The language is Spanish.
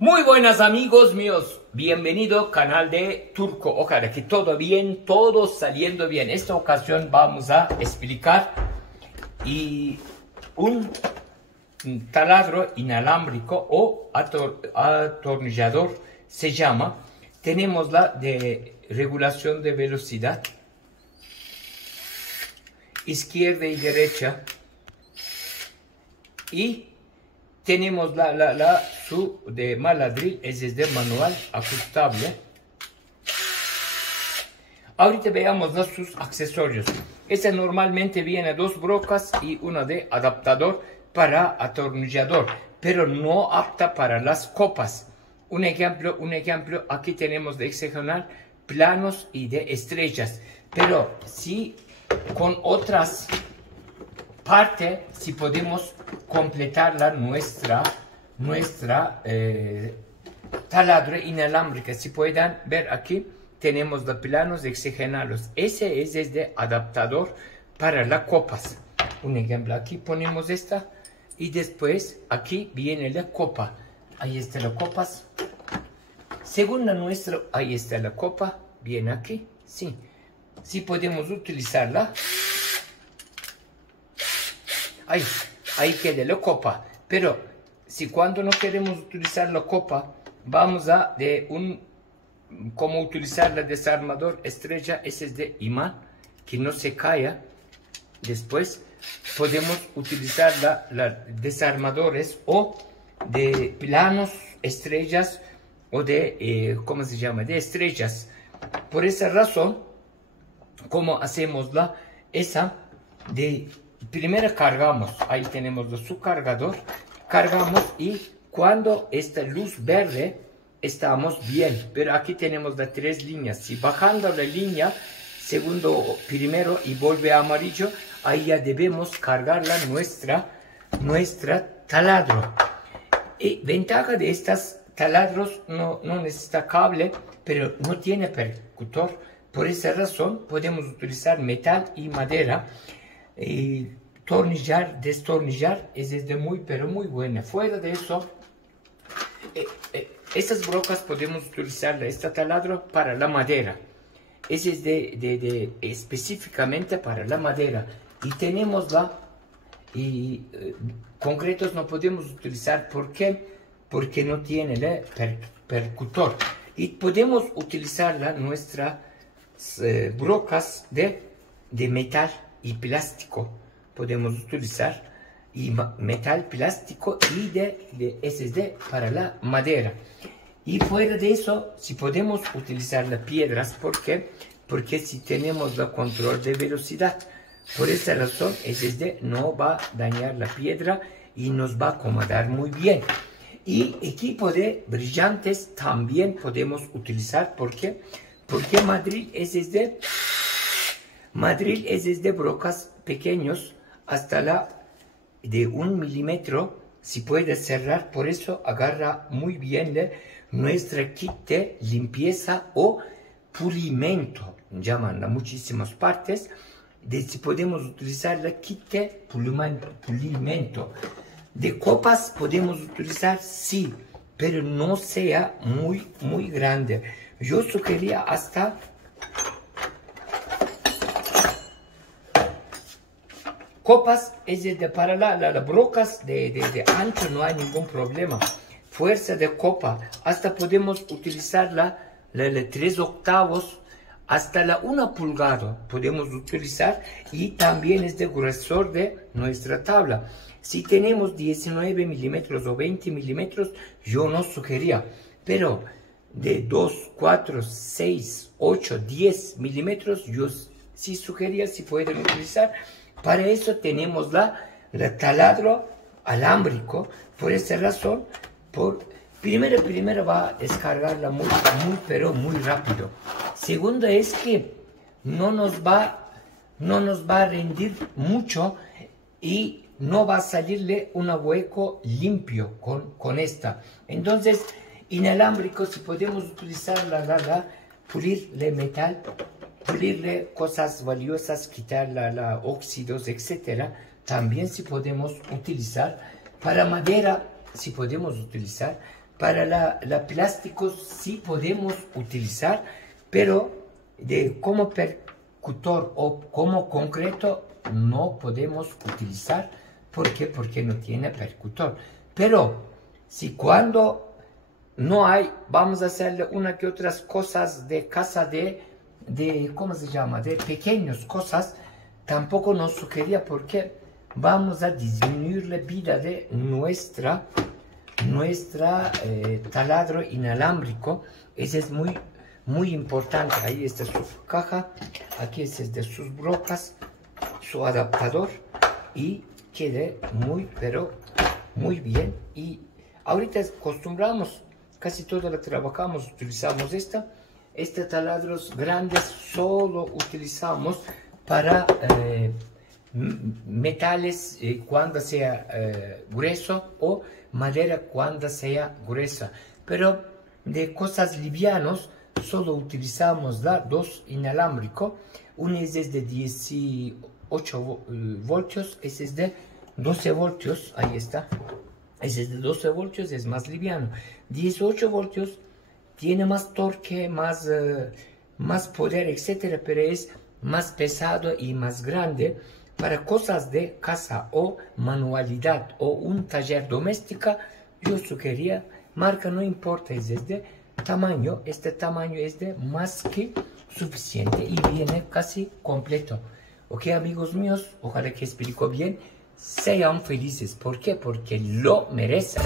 Muy buenas amigos míos, bienvenido canal de Turco. Ojalá que todo bien, todo saliendo bien. Esta ocasión vamos a explicar un taladro inalámbrico o atornillador se llama. Tenemos la de regulación de velocidad, izquierda y derecha, y tenemos su de maladril, es de manual ajustable. Ahorita veamos sus accesorios. Este normalmente viene dos brocas y una de adaptador para atornillador, pero no apta para las copas. Un ejemplo, aquí tenemos de hexagonal, planos y de estrellas, pero si con otras parte, si podemos completarla nuestra taladro inalámbrica. Si pueden ver aquí, tenemos los planos hexagonales. Ese es de adaptador para las copas. Un ejemplo, aquí ponemos esta y después aquí viene la copa. Ahí está la copas. Según la nuestra, ahí está la copa. Viene aquí, sí. Si podemos utilizarla. Ahí queda la copa, pero si cuando no queremos utilizar la copa, vamos a cómo utilizar el desarmador estrella. Ese es de imán, que no se caiga. Después podemos utilizar los desarmadores o de planos estrellas o de, ¿cómo se llama? De estrellas. Por esa razón, ¿cómo hacemos esa de... Primero cargamos, ahí tenemos su cargador, cargamos y cuando esta luz verde estamos bien, pero aquí tenemos las tres líneas. Si bajando la línea, primero y vuelve a amarillo, ahí ya debemos cargar nuestra taladro. Y ventaja de estas taladros, no necesita cable, pero no tiene percutor. Por esa razón podemos utilizar metal y madera. Tornillar, destornillar es pero muy buena. Fuera de eso, estas brocas podemos utilizar este taladro para la madera. Ese es específicamente para la madera. Y tenemos concretos no podemos utilizar. ¿Por qué? Porque no tiene el percutor. Y podemos utilizar nuestras brocas de metal y plástico. Podemos utilizar metal, plástico y SSD para la madera. Y fuera de eso, si podemos utilizar las piedras, ¿por qué? Porque si tenemos el control de velocidad. Por esa razón, SSD no va a dañar la piedra y nos va a acomodar muy bien. Y equipo de brillantes también podemos utilizar. ¿Por qué? Porque Madrid SSD brocas pequeños hasta de 1 milímetro si puede cerrar. Por eso agarra muy bien nuestra kit de limpieza o pulimento, llaman a muchísimas partes. Si podemos utilizar la kit de pulimento. De copas podemos utilizar, sí, pero no sea muy grande. Yo sugería hasta copas, para las brocas de ancho no hay ningún problema. Fuerza de copa, hasta podemos utilizar la 3/8 hasta la 1 pulgada podemos utilizar, y también es de grosor de nuestra tabla. Si tenemos 19 milímetros o 20 milímetros, yo no sugería, pero de 2, 4, 6, 8, 10 milímetros, yo sí sugería si pueden utilizar. Para eso tenemos la taladro alámbrico. Por esa razón, primero va a descargarla pero muy rápido. Segundo es que no nos va a rendir mucho y no va a salirle un hueco limpio con esta. Entonces, inalámbrico, si podemos utilizar pulirle metal, pulirle cosas valiosas, quitar óxidos, etcétera. También si podemos utilizar. Para madera, si podemos utilizar. Para la plásticos sí podemos utilizar, pero como percutor o como concreto no podemos utilizar. ¿Por qué? Porque no tiene percutor. Pero si cuando no hay, vamos a hacerle una que otras cosas de casa de ¿cómo se llama? De pequeñas cosas, tampoco nos sugería porque vamos a disminuir la vida de nuestra taladro inalámbrico. Ese es muy importante. Ahí está su caja, aquí es de sus brocas, su adaptador, y quede pero muy bien. Y ahorita acostumbramos, casi todo lo trabajamos, utilizamos taladros grandes, solo utilizamos para metales cuando sea grueso, o madera cuando sea gruesa. Pero de cosas livianos solo utilizamos dos inalámbrico. Uno es de 18 voltios, ese es de 12 voltios, ahí está. Ese es de 12 voltios, es más liviano. 18 voltios tiene más torque, más poder, etcétera, pero es más pesado y más grande. Para cosas de casa o manualidad o un taller doméstica, yo sugería, marca no importa, es de tamaño. Este tamaño es de más que suficiente y viene casi completo. Ok, amigos míos, ojalá que explico bien. Sean felices. ¿Por qué? Porque lo merecen.